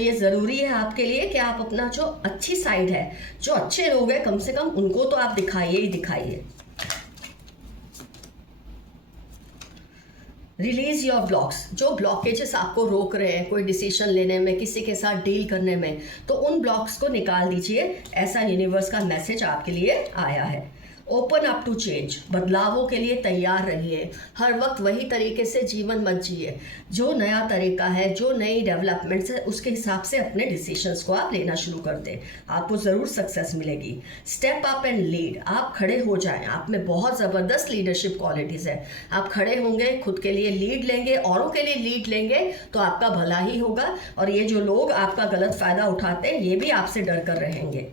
ये ज़रूरी है आपके लिए कि आप अपना जो अच्छी साइड है, जो अच्छे लोग हैं, कम से कम उनको तो आप दिखाइए ही दिखाइए। रिलीज योर ब्लॉक्स, जो ब्लॉकेजेस आपको रोक रहे हैं कोई डिसीजन लेने में, किसी के साथ डील करने में, तो उन ब्लॉक्स को निकाल दीजिए। ऐसा यूनिवर्स का मैसेज आपके लिए आया है। ओपन अप टू चेंज, बदलावों के लिए तैयार रहिए। हर वक्त वही तरीके से जीवन मत जिए। जो नया तरीका है, जो नई डेवलपमेंट्स है, उसके हिसाब से अपने डिसीजंस को आप लेना शुरू कर दें। आपको ज़रूर सक्सेस मिलेगी। स्टेप अप एंड लीड, आप खड़े हो जाएं। आप में बहुत ज़बरदस्त लीडरशिप क्वालिटीज़ है। आप खड़े होंगे, खुद के लिए लीड लेंगे, औरों के लिए लीड लेंगे, तो आपका भला ही होगा। और ये जो लोग आपका गलत फ़ायदा उठाते हैं, ये भी आपसे डर कर रहेंगे।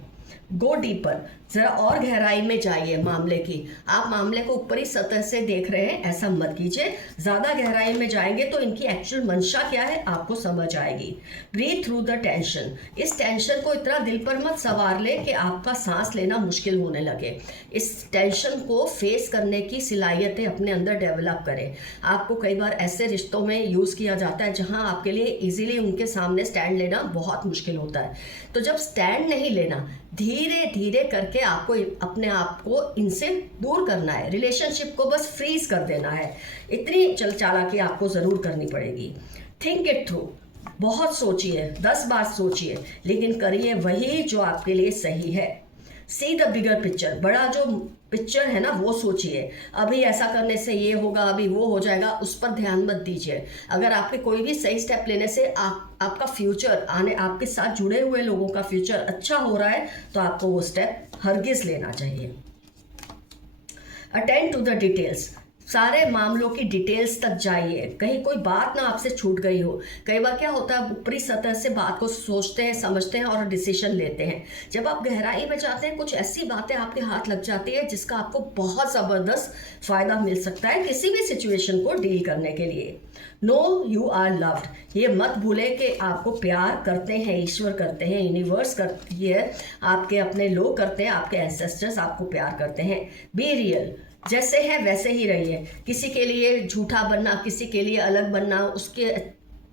गो डीपर, ज़रा और गहराई में जाइए मामले की। आप मामले को ऊपरी सतह से देख रहे हैं, ऐसा मत कीजिए। ज़्यादा गहराई में जाएंगे तो इनकी एक्चुअल मंशा क्या है आपको समझ आएगी। ब्रीथ थ्रू द टेंशन, इस टेंशन को इतना दिल पर मत सवार ले कि आपका सांस लेना मुश्किल होने लगे। इस टेंशन को फेस करने की सलाहियतें अपने अंदर डेवलप करें। आपको कई बार ऐसे रिश्तों में यूज़ किया जाता है जहाँ आपके लिए ईजिली उनके सामने स्टैंड लेना बहुत मुश्किल होता है। तो जब स्टैंड नहीं लेना, धीरे धीरे करके आपको अपने आप को इनसे दूर करना है। रिलेशनशिप को बस फ्रीज कर देना है। इतनी चालाकी आपको ज़रूर करनी पड़ेगी। थिंक इट थ्रू, बहुत सोचिए, 10 बार सोचिए, लेकिन करिए वही जो आपके लिए सही है। सी द बिगर पिक्चर, बड़ा जो पिक्चर है ना वो सोचिए। अभी ऐसा करने से ये होगा, अभी वो हो जाएगा, उस पर ध्यान मत दीजिए। अगर आपके कोई भी सही स्टेप लेने से आपका फ्यूचर, आने आपके साथ जुड़े हुए लोगों का फ्यूचर अच्छा हो रहा है, तो आपको वो स्टेप हरगिज लेना चाहिए। अटेंड टू द डिटेल्स, सारे मामलों की डिटेल्स तक जाइए। कहीं कोई बात ना आपसे छूट गई हो। कई बार क्या होता है, ऊपरी सतह से बात को सोचते हैं, समझते हैं और डिसीजन लेते हैं। जब आप गहराई में जाते हैं, कुछ ऐसी बातें आपके हाथ लग जाती है जिसका आपको बहुत ज़बरदस्त फ़ायदा मिल सकता है किसी भी सिचुएशन को डील करने के लिए। नो यू आर लव्ड, ये मत भूलें कि आपको प्यार करते हैं, ईश्वर करते हैं, यूनिवर्स करती है, आपके अपने लोग करते हैं, आपके एंसेस्टर्स आपको प्यार करते हैं। बी रियल, जैसे है वैसे ही रहिए। किसी के लिए झूठा बनना, किसी के लिए अलग बनना,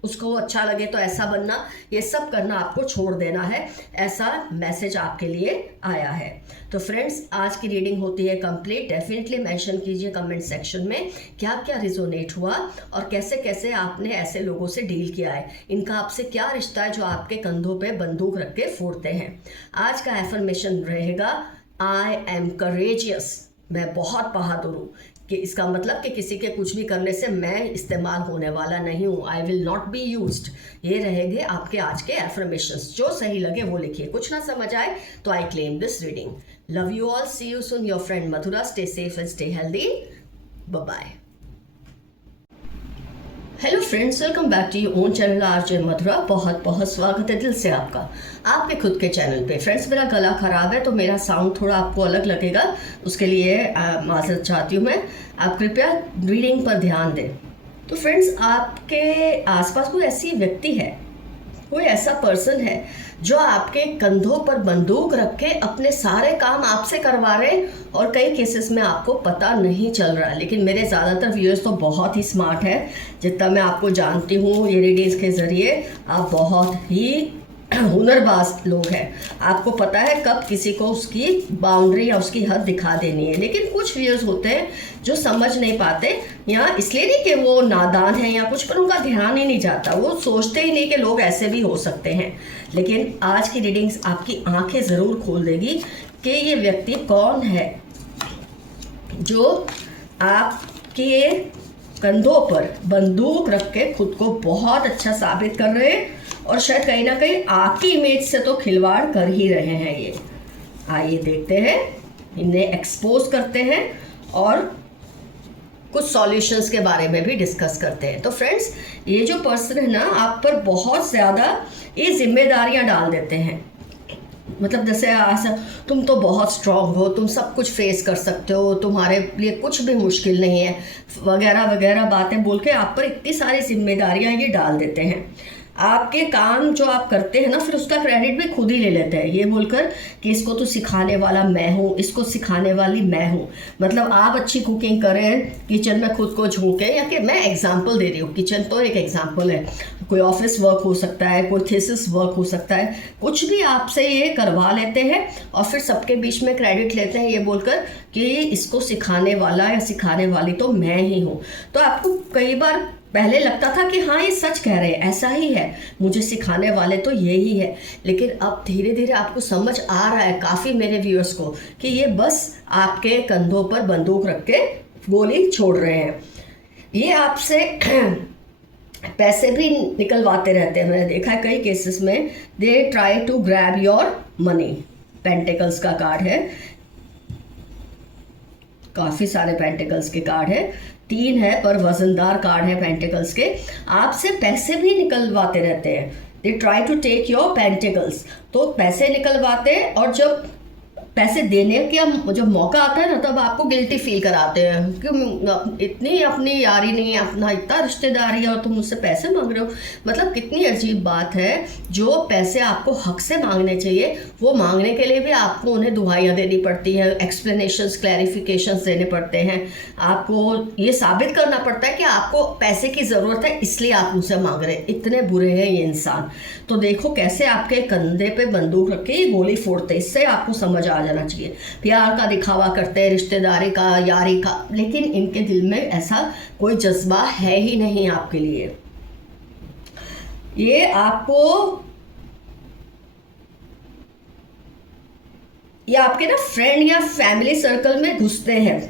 उसको अच्छा लगे तो ऐसा बनना, ये सब करना आपको छोड़ देना है। ऐसा मैसेज आपके लिए आया है। तो फ्रेंड्स, आज की रीडिंग होती है कंप्लीट। डेफिनेटली मेंशन कीजिए कमेंट सेक्शन में क्या क्या रिजोनेट हुआ और कैसे कैसे आपने ऐसे लोगों से डील किया है। इनका आपसे क्या रिश्ता है जो आपके कंधों पे बंदूक रख के फोड़ते हैं। आज का एफर्मेशन रहेगा, आई एम करेजियस, मैं बहुत बहादुर हूँ। कि इसका मतलब कि किसी के कुछ भी करने से मैं इस्तेमाल होने वाला नहीं हूँ। I will not be used. ये रहेंगे आपके आज के एफर्मेशंस। जो सही लगे वो लिखिए। कुछ ना समझ आए तो I claim this reading. Love you all, see you soon, your friend Madhura. Stay safe and stay healthy. Bye bye. Hello friends, welcome back to your own channel RJ Madhura. बहुत बहुत स्वागत है दिल से आपका आपके खुद के चैनल पे। फ्रेंड्स, मेरा गला ख़राब है तो मेरा साउंड थोड़ा आपको अलग लगेगा, उसके लिए माजरत चाहती हूँ मैं। आप कृपया रीडिंग पर ध्यान दें। तो फ्रेंड्स, आपके आसपास कोई ऐसी व्यक्ति है, कोई ऐसा पर्सन है जो आपके कंधों पर बंदूक रख के अपने सारे काम आपसे करवा रहे हैं और कई केसेस में आपको पता नहीं चल रहा है। लेकिन मेरे ज़्यादातर व्यूअर्स तो बहुत ही स्मार्ट है। जितना मैं आपको जानती हूँ ये रीडिंग्स के ज़रिए, आप बहुत ही हुनरबाज लोग हैं। आपको पता है कब किसी को उसकी बाउंड्री या उसकी हद दिखा देनी है। लेकिन कुछ व्यूअर्स होते हैं जो समझ नहीं पाते, या इसलिए नहीं कि वो नादान है या कुछ, पर उनका ध्यान ही नहीं जाता। वो सोचते ही नहीं कि लोग ऐसे भी हो सकते हैं। लेकिन आज की रीडिंग्स आपकी आंखें ज़रूर खोल देगी कि ये व्यक्ति कौन है जो आपके कंधों पर बंदूक रख के खुद को बहुत अच्छा साबित कर रहे हैं और शायद कहीं ना कहीं आपकी इमेज से तो खिलवाड़ कर ही रहे हैं ये। आइए देखते हैं, इन्हें एक्सपोज करते हैं और कुछ सॉल्यूशंस के बारे में भी डिस्कस करते हैं। तो फ्रेंड्स, ये जो पर्सन है ना, आप पर बहुत ज़्यादा ये जिम्मेदारियां डाल देते हैं। मतलब जैसे तुम तो बहुत स्ट्रांग हो, तुम सब कुछ फेस कर सकते हो, तुम्हारे लिए कुछ भी मुश्किल नहीं है, वगैरह वगैरह बातें बोल के आप पर इतनी सारी जिम्मेदारियां ये डाल देते हैं। आपके काम जो आप करते हैं ना, फिर उसका क्रेडिट भी खुद ही ले लेते हैं, ये बोलकर कि इसको तो सिखाने वाला मैं हूँ, इसको सिखाने वाली मैं हूँ। मतलब आप अच्छी कुकिंग करें, किचन में खुद को झोंके, या कि मैं एग्जांपल दे रही हूँ, किचन तो एक एग्जांपल है, कोई ऑफिस वर्क हो सकता है, कोई थीसिस वर्क हो सकता है, कुछ भी आपसे ये करवा लेते हैं और फिर सबके बीच में क्रेडिट लेते हैं ये बोलकर कि इसको सिखाने वाला या सिखाने वाली तो मैं ही हूँ। तो आपको कई बार पहले लगता था कि हाँ ये सच कह रहे हैं, ऐसा ही है, मुझे सिखाने वाले तो ये ही है, लेकिन अब धीरे धीरे आपको समझ आ रहा है काफ़ी मेरे व्यूअर्स को कि ये बस आपके कंधों पर बंदूक रख के गोली छोड़ रहे हैं। ये आपसे पैसे भी निकलवाते रहते हैं, मैंने देखा है कई केसेस में। They try to grab your money. Pentacles का कार्ड है, काफ़ी सारे पेंटिकल्स के कार्ड है, 3 है पर वजनदार कार्ड है पेंटिकल्स के। आपसे पैसे भी निकलवाते रहते हैं। They try to take your pentacles, तो पैसे निकलवाते हैं और जब पैसे देने का जब मौका आता है ना तब आपको गिल्टी फील कराते हैं कि इतनी अपनी यारी नहीं है, अपना इतना रिश्तेदारी है और तुम मुझसे पैसे मांग रहे हो। मतलब कितनी अजीब बात है, जो पैसे आपको हक से मांगने चाहिए वो मांगने के लिए भी आपको उन्हें दुहाइयाँ देनी पड़ती है, एक्सप्लेनेशंस क्लैरिफिकेशंस देने पड़ते हैं, आपको ये साबित करना पड़ता है कि आपको पैसे की ज़रूरत है इसलिए आप मुझसे मांग रहे हैं। इतने बुरे हैं ये इंसान। तो देखो कैसे आपके कंधे पे बंदूक रख के ये गोली फोड़ते, इससे आपको समझ आ जाना चाहिए। प्यार का दिखावा करते हैं, रिश्तेदारी का, यारी का, लेकिन इनके दिल में ऐसा कोई जज्बा है ही नहीं आपके लिए। ये आपके ना फ्रेंड या फैमिली सर्कल में घुसते हैं।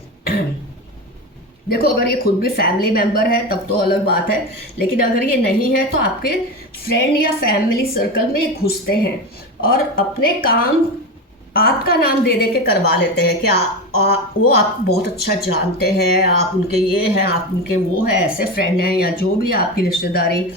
देखो अगर ये खुद भी फैमिली मेंबर है तब तो अलग बात है, लेकिन अगर ये नहीं है तो आपके फ्रेंड या फैमिली सर्कल में ये घुसते हैं और अपने काम आपका नाम दे दे के करवा लेते हैं कि वो आप बहुत अच्छा जानते हैं, आप उनके ये हैं, आप उनके वो हैं, ऐसे फ्रेंड हैं, या जो भी आपकी रिश्तेदारी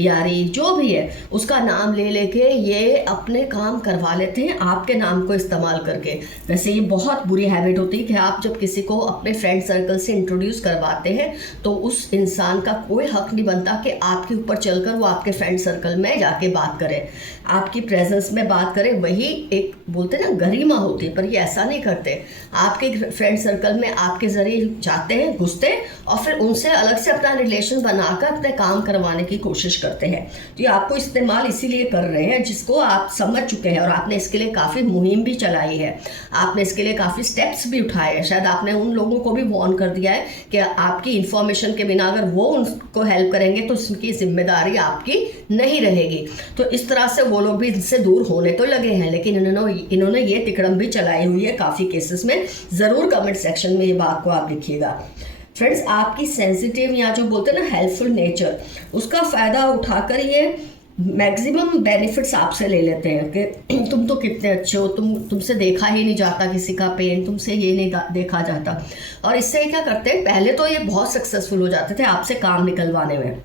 यारी जो भी है उसका नाम ले लेके ये अपने काम करवा लेते हैं आपके नाम को इस्तेमाल करके। वैसे ये बहुत बुरी हैबिट होती है कि आप जब किसी को अपने फ्रेंड सर्कल से इंट्रोड्यूस करवाते हैं तो उस इंसान का कोई हक नहीं बनता कि आपके ऊपर चलकर वो आपके फ्रेंड सर्कल में जाके बात करे, आपकी प्रेजेंस में बात करे। वही एक बोलते ना गरिमा होती है, पर ये ऐसा नहीं करते। आपके फ्रेंड सर्कल में आपके जरिए जाते हैं, घुसते हैं और फिर उनसे अलग से अपना रिलेशन बनाकर अपने काम करवाने की कोशिश करते हैं। तो ये आपको इस्तेमाल इसीलिए कर रहे हैं जिसको आप समझ चुके हैं और आपने इसके लिए काफ़ी मुहिम भी चलाई है, आपने इसके लिए काफ़ी स्टेप्स भी उठाए हैं। शायद आपने उन लोगों को भी वार्न कर दिया है कि आपकी इन्फॉर्मेशन के बिना अगर वो उनको हेल्प करेंगे तो उसकी जिम्मेदारी आपकी नहीं रहेगी। तो इस तरह से वो लोग भी इनसे दूर होने तो लगे हैं, लेकिन इन्होंने ये तिकड़म भी चलाई हुई है काफ़ी केसेस में। ज़रूर कमेंट सेक्शन में ये बात को आप लिखिएगा। फ्रेंड्स, आपकी सेंसिटिव या जो बोलते हैं ना हेल्पफुल नेचर, उसका फ़ायदा उठाकर ये मैक्सिमम बेनिफिट्स आपसे ले लेते हैं कि तुम तो कितने अच्छे हो, तुमसे देखा ही नहीं जाता किसी का पेन, तुमसे ये नहीं देखा जाता। और इससे क्या करते हैं, पहले तो ये बहुत सक्सेसफुल हो जाते थे आपसे काम निकलवाने में,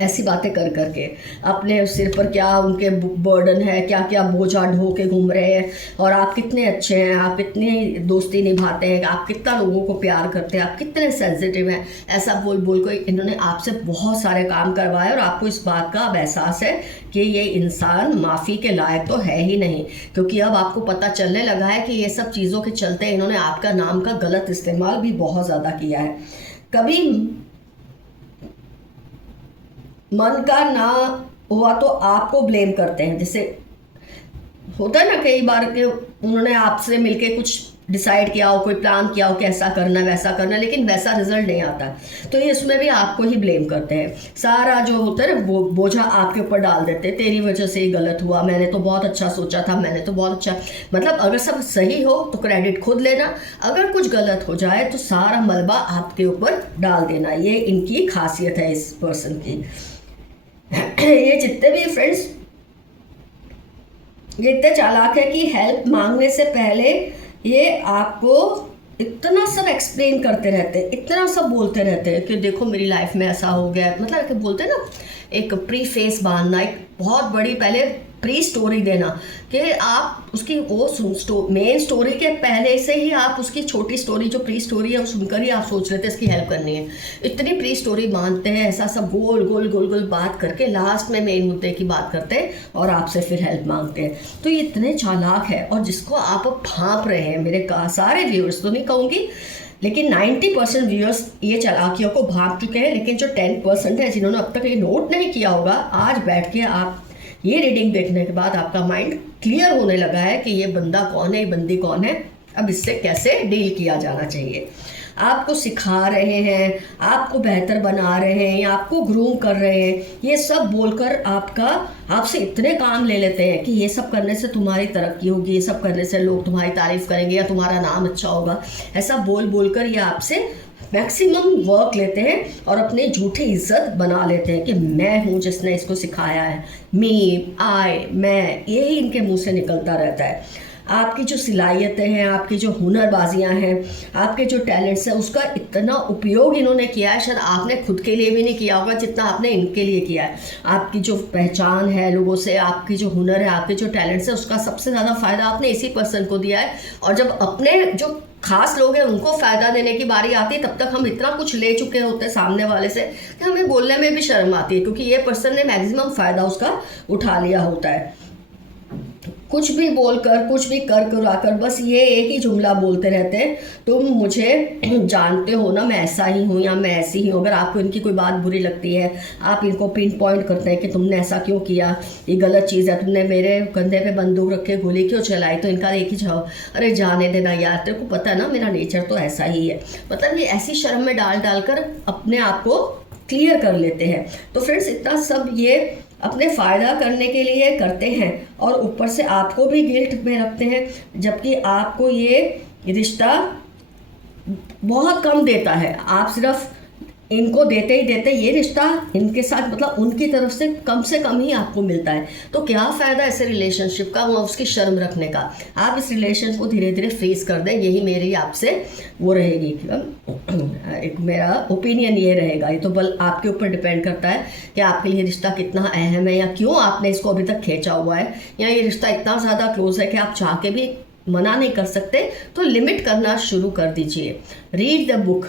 ऐसी बातें कर करके अपने सिर पर क्या उनके बर्डन है, क्या क्या बोझा ढो के घूम रहे हैं और आप कितने अच्छे हैं, आप कितनी दोस्ती निभाते हैं, आप कितना लोगों को प्यार करते हैं, आप कितने सेंसिटिव हैं। ऐसा बोल बोल कर इन्होंने आपसे बहुत सारे काम करवाए और आपको इस बात का अब एहसास है कि ये इंसान माफ़ी के लायक तो है ही नहीं, क्योंकि अब आपको पता चलने लगा है कि ये सब चीज़ों के चलते इन्होंने आपका नाम का गलत इस्तेमाल भी बहुत ज़्यादा किया है। कभी मन का ना हुआ तो आपको ब्लेम करते हैं। जैसे होता है ना कई बार कि उन्होंने आपसे मिलके कुछ डिसाइड किया हो, कोई प्लान किया हो कैसा करना वैसा करना, लेकिन वैसा रिजल्ट नहीं आता, तो ये इसमें भी आपको ही ब्लेम करते हैं। सारा जो होता है ना वो बोझा आपके ऊपर डाल देते हैं, तेरी वजह से ही गलत हुआ, मैंने तो बहुत अच्छा सोचा था, मैंने तो बहुत अच्छा। मतलब अगर सब सही हो तो क्रेडिट खुद लेना, अगर कुछ गलत हो जाए तो सारा मलबा आपके ऊपर डाल देना। ये इनकी खासियत है इस पर्सन की। ये जितने भी फ्रेंड्स ये इतने चालाक है कि हेल्प मांगने से पहले ये आपको इतना सब एक्सप्लेन करते रहते हैं, इतना सब बोलते रहते हैं कि देखो मेरी लाइफ में ऐसा हो गया। मतलब कि बोलते हैं ना एक प्री फेस बांधना, एक बहुत बड़ी पहले प्री स्टोरी देना कि आप उसकी वो मेन स्टोरी के पहले से ही आप उसकी छोटी स्टोरी जो प्री स्टोरी है वो सुनकर ही आप सोच लेते हैं इसकी हेल्प करनी है। इतनी प्री स्टोरी बांधते हैं, ऐसा सब गोल गोल गोल गोल बात करके लास्ट में मेन मुद्दे की बात करते हैं और आपसे फिर हेल्प मांगते हैं। तो ये इतने चालाक है और जिसको आप भांप रहे हैं, मेरे सारे व्यूअर्स तो नहीं कहूँगी, लेकिन 90% व्यूअर्स ये चालाकियों को भाग चुके हैं, लेकिन जो 10% है जिन्होंने अब तक ये नोट नहीं किया होगा, आज बैठ के आप ये रीडिंग देखने के बाद आपका माइंड क्लियर होने लगा है कि ये बंदा कौन है, ये बंदी कौन है, अब इससे कैसे डील किया जाना चाहिए। आपको सिखा रहे हैं, आपको बेहतर बना रहे हैं या आपको ग्रूम कर रहे हैं, ये सब बोलकर आपसे इतने काम ले लेते हैं कि ये सब करने से तुम्हारी तरक्की होगी, ये सब करने से लोग तुम्हारी तारीफ करेंगे या तुम्हारा नाम अच्छा होगा, ऐसा बोल कर ये आपसे मैक्सिमम वर्क लेते हैं और अपने झूठी इज्जत बना लेते हैं कि मैं हूँ जिसने इसको सिखाया है, मैं, यही इनके मुंह से निकलता रहता है। आपकी जो सलाहियतें हैं, आपकी जो हुनरबाजियां हैं, आपके जो टैलेंट्स हैं, उसका इतना उपयोग इन्होंने किया है, शायद आपने खुद के लिए भी नहीं किया होगा जितना आपने इनके लिए किया है। आपकी जो पहचान है लोगों से, आपकी जो हुनर है, आपके जो टैलेंट्स है, उसका सबसे ज़्यादा फ़ायदा आपने इसी पर्सन को दिया है। और जब अपने जो खास लोग हैं उनको फ़ायदा देने की बारी आती है, तब तक हम इतना कुछ ले चुके होते हैं सामने वाले से कि हमें बोलने में भी शर्म आती है, क्योंकि ये पर्सन ने मैक्सिमम फ़ायदा उसका उठा लिया होता है। कुछ भी बोलकर, कुछ भी कर कराकर बस ये एक ही जुमला बोलते रहते हैं, तुम मुझे जानते हो ना, मैं ऐसा ही हूँ या मैं ऐसी ही हूँ। अगर आपको इनकी कोई बात बुरी लगती है, आप इनको पिन पॉइंट करते हैं कि तुमने ऐसा क्यों किया, ये गलत चीज़ है, तुमने मेरे कंधे पे बंदूक रख के गोली क्यों चलाई, तो इनका एक ही जवाब, अरे जाने देना यार, तेरे को पता है ना मेरा नेचर तो ऐसा ही है। मतलब ये ऐसी शर्म में डाल कर अपने आप को क्लियर कर लेते हैं। तो फ्रेंड्स, इतना सब ये अपने फ़ायदा करने के लिए करते हैं और ऊपर से आपको भी गिल्ट में रखते हैं, जबकि आपको ये रिश्ता बहुत कम देता है। आप सिर्फ इनको देते ही देते ये रिश्ता इनके साथ, मतलब उनकी तरफ से कम ही आपको मिलता है। तो क्या फ़ायदा ऐसे रिलेशनशिप का, वो उसकी शर्म रखने का। आप इस रिलेशन को धीरे धीरे फेस कर दें, यही मेरी आपसे वो रहेगी, एक मेरा ओपिनियन ये रहेगा। ये तो बल आपके ऊपर डिपेंड करता है कि आपके लिए रिश्ता कितना अहम है, या क्यों आपने इसको अभी तक खींचा हुआ है, या ये रिश्ता इतना ज़्यादा क्लोज है कि आप चाह के भी मना नहीं कर सकते। तो लिमिट करना शुरू कर दीजिए। Read the book.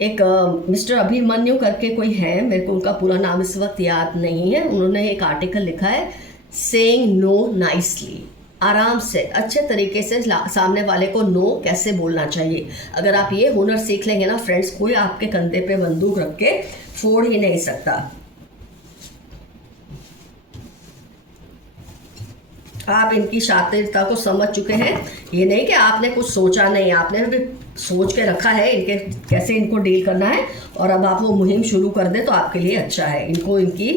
एक मिस्टर अभिमन्यु करके कोई है, मेरे को उनका पूरा नाम इस वक्त याद नहीं है, उन्होंने एक आर्टिकल लिखा है, सेइंग नो नाइसली, आराम से अच्छे तरीके से सामने वाले को नो कैसे बोलना चाहिए। अगर आप ये हुनर सीख लेंगे ना फ्रेंड्स, कोई आपके कंधे पे बंदूक रख के फोड़ ही नहीं सकता। आप इनकी शातिरता को समझ चुके हैं। ये नहीं कि आपने कुछ सोचा नहीं, आपने भी सोच के रखा है इनके कैसे इनको डील करना है, और अब आप वो मुहिम शुरू कर दें तो आपके लिए अच्छा है। इनको इनकी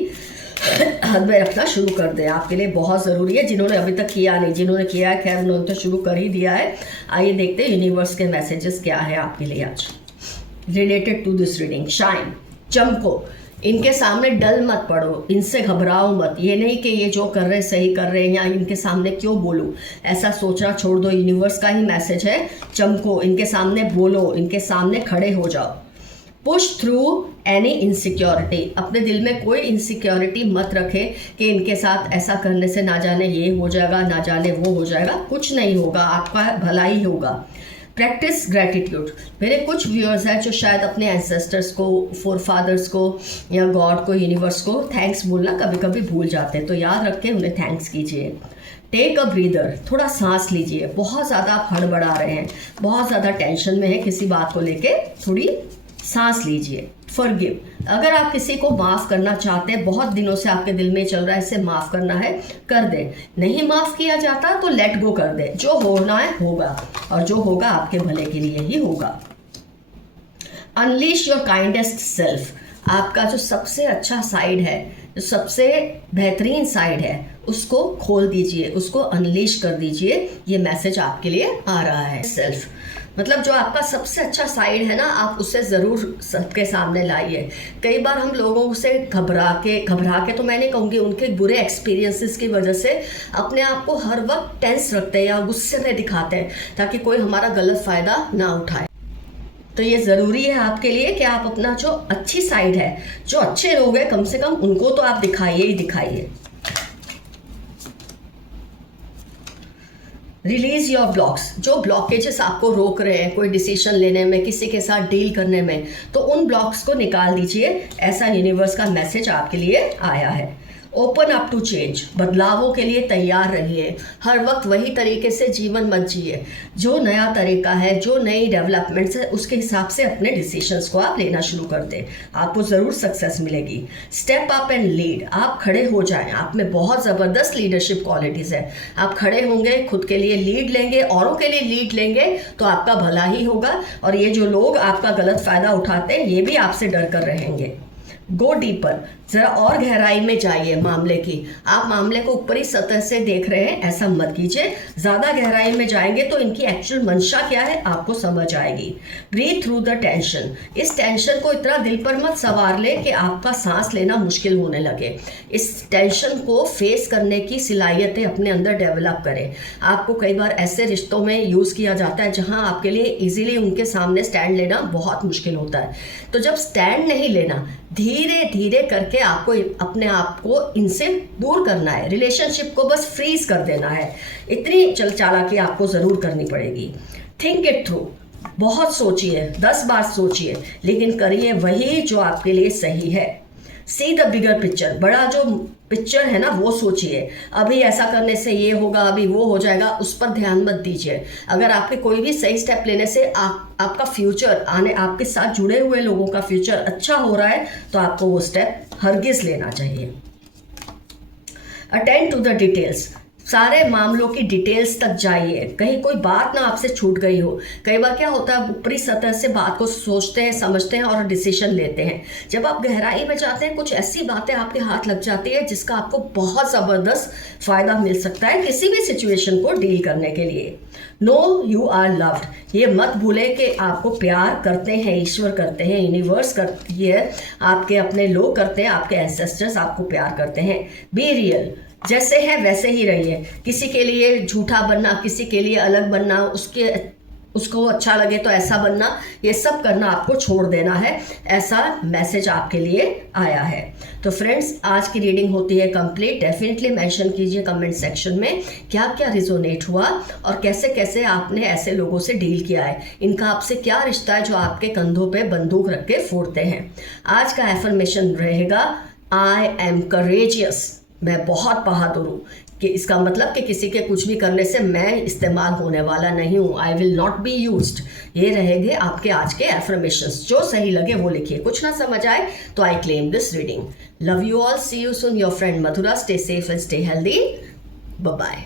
हद में रखना शुरू कर दें, आपके लिए बहुत ज़रूरी है। जिन्होंने अभी तक किया नहीं, जिन्होंने किया है खैर उन्होंने तो शुरू कर ही दिया है। आइए देखते हैं यूनिवर्स के मैसेजेस क्या है आपके लिए आज related to this reading. Shine, चमको, इनके सामने डल मत पड़ो, इनसे घबराओ मत। ये नहीं कि ये जो कर रहे हैं सही कर रहे हैं या इनके सामने क्यों बोलूं, ऐसा सोचना छोड़ दो। यूनिवर्स का ही मैसेज है, चमको, इनके सामने बोलो, इनके सामने खड़े हो जाओ। पुश थ्रू एनी इनसिक्योरिटी, अपने दिल में कोई इनसिक्योरिटी मत रखे कि इनके साथ ऐसा करने से ना जाने ये हो जाएगा, ना जाने वो हो जाएगा। कुछ नहीं होगा, आपका भला ही होगा। Practice gratitude. मेरे कुछ व्यूअर्स हैं जो शायद अपने एंसेस्टर्स को, फोर फादर्स को या गॉड को, यूनिवर्स को थैंक्स बोलना कभी कभी भूल जाते हैं, तो याद रख के उन्हें थैंक्स कीजिए। टेक अ ब्रीदर, थोड़ा सांस लीजिए। बहुत ज़्यादा आप हड़बड़ा रहे हैं, बहुत ज़्यादा टेंशन में है किसी बात को लेके, थोड़ी सांस लीजिए। फॉरगिव, अगर आप किसी को माफ़ करना चाहते हैं, बहुत दिनों से आपके दिल में चल रहा है इसे माफ़ करना है, कर दे। नहीं माफ़ किया जाता तो लेट गो कर दे, जो होना है होगा, और जो होगा आपके भले के लिए ही होगा। अनलीश योर काइंडेस्ट सेल्फ, आपका जो सबसे अच्छा साइड है, जो सबसे बेहतरीन साइड है, उसको खोल दीजिए, उसको अनलीश कर दीजिए। ये मैसेज आपके लिए आ रहा है। सेल्फ मतलब जो आपका सबसे अच्छा साइड है ना, आप उसे ज़रूर सबके सामने लाइए। कई बार हम लोगों से घबरा के तो मैं नहीं कहूँगी, उनके बुरे एक्सपीरियंसेस की वजह से अपने आप को हर वक्त टेंस रखते हैं या गुस्से में दिखाते हैं ताकि कोई हमारा गलत फ़ायदा ना उठाए। तो ये ज़रूरी है आपके लिए कि आप अपना जो अच्छी साइड है, जो अच्छे लोग हैं, कम से कम उनको तो आप दिखाइए ही दिखाइए। रिलीज योर ब्लॉक्स, जो ब्लॉकेजेस आपको रोक रहे हैं कोई डिसीजन लेने में, किसी के साथ डील करने में, तो उन ब्लॉक्स को निकाल दीजिए। ऐसा यूनिवर्स का मैसेज आपके लिए आया है। ओपन अप टू चेंज, बदलावों के लिए तैयार रहिए। हर वक्त वही तरीके से जीवन मत जिए। जो नया तरीका है, जो नई डेवलपमेंट्स है, उसके हिसाब से अपने डिसीजंस को आप लेना शुरू कर दें, आपको ज़रूर सक्सेस मिलेगी। स्टेप अप एंड लीड, आप खड़े हो जाएं। आप में बहुत ज़बरदस्त लीडरशिप क्वालिटीज़ है। आप खड़े होंगे, खुद के लिए लीड लेंगे, औरों के लिए लीड लेंगे तो आपका भला ही होगा। और ये जो लोग आपका गलत फ़ायदा उठाते हैं, ये भी आपसे डर कर रहेंगे। गो डीपर, ज़रा और गहराई में जाइए मामले की। आप मामले को ऊपरी सतह से देख रहे हैं, ऐसा मत कीजिए। ज़्यादा गहराई में जाएंगे तो इनकी एक्चुअल मंशा क्या है आपको समझ आएगी। ब्रीथ थ्रू द टेंशन, इस टेंशन को इतना दिल पर मत सवार ले कि आपका सांस लेना मुश्किल होने लगे। इस टेंशन को फेस करने की सलाहियतें अपने अंदर डेवलप करें। आपको कई बार ऐसे रिश्तों में यूज़ किया जाता है जहाँ आपके लिए ईजिली उनके सामने स्टैंड लेना बहुत मुश्किल होता है। तो जब स्टैंड नहीं लेना, धीरे धीरे करके आपको अपने आप को इनसे दूर करना है। रिलेशनशिप को बस फ्रीज कर देना है। इतनी चालाकी आपको ज़रूर करनी पड़ेगी। थिंक इट थ्रू, बहुत सोचिए, 10 बार सोचिए, लेकिन करिए वही जो आपके लिए सही है। सी द बिगर पिक्चर, बड़ा जो पिक्चर है ना वो सोचिए। अभी ऐसा करने से ये होगा, अभी वो हो जाएगा, उस पर ध्यान मत दीजिए। अगर आपके कोई भी सही स्टेप लेने से आपका फ्यूचर, आने आपके साथ जुड़े हुए लोगों का फ्यूचर अच्छा हो रहा है तो आपको वो स्टेप हरगिज लेना चाहिए। अटेंड टू द डिटेल्स, सारे मामलों की डिटेल्स तक जाइए, कहीं कोई बात ना आपसे छूट गई हो। कई बार क्या होता है, ऊपरी सतह से बात को सोचते हैं, समझते हैं और डिसीजन लेते हैं। जब आप गहराई में जाते हैं, कुछ ऐसी बातें आपके हाथ लग जाती है जिसका आपको बहुत ज़बरदस्त फ़ायदा मिल सकता है किसी भी सिचुएशन को डील करने के लिए। नो यू आर लव्ड, ये मत भूलें कि आपको प्यार करते हैं, ईश्वर करते हैं, यूनिवर्स करती है, आपके अपने लोग करते हैं, आपके एंसेस्टर्स आपको प्यार करते हैं। बी रियल, जैसे है वैसे ही रहिए। किसी के लिए झूठा बनना, किसी के लिए अलग बनना, उसको अच्छा लगे तो ऐसा बनना, ये सब करना आपको छोड़ देना है। ऐसा मैसेज आपके लिए आया है। तो फ्रेंड्स, आज की रीडिंग होती है कंप्लीट। डेफिनेटली मेंशन कीजिए कमेंट सेक्शन में क्या क्या रिजोनेट हुआ और कैसे कैसे आपने ऐसे लोगों से डील किया है। इनका आपसे क्या रिश्ता है जो आपके कंधों पे बंदूक रख के फोड़ते हैं। आज का एफर्मेशन रहेगा, आई एम करेजियस, मैं बहुत बहादुर हूँ। कि इसका मतलब कि किसी के कुछ भी करने से मैं इस्तेमाल होने वाला नहीं हूँ। I will not be used. ये रहेंगे आपके आज के एफर्मेशंस। जो सही लगे वो लिखिए। कुछ ना समझ आए तो I claim this reading. Love you all, see you soon, your friend Madhura. Stay safe and stay healthy. Bye bye.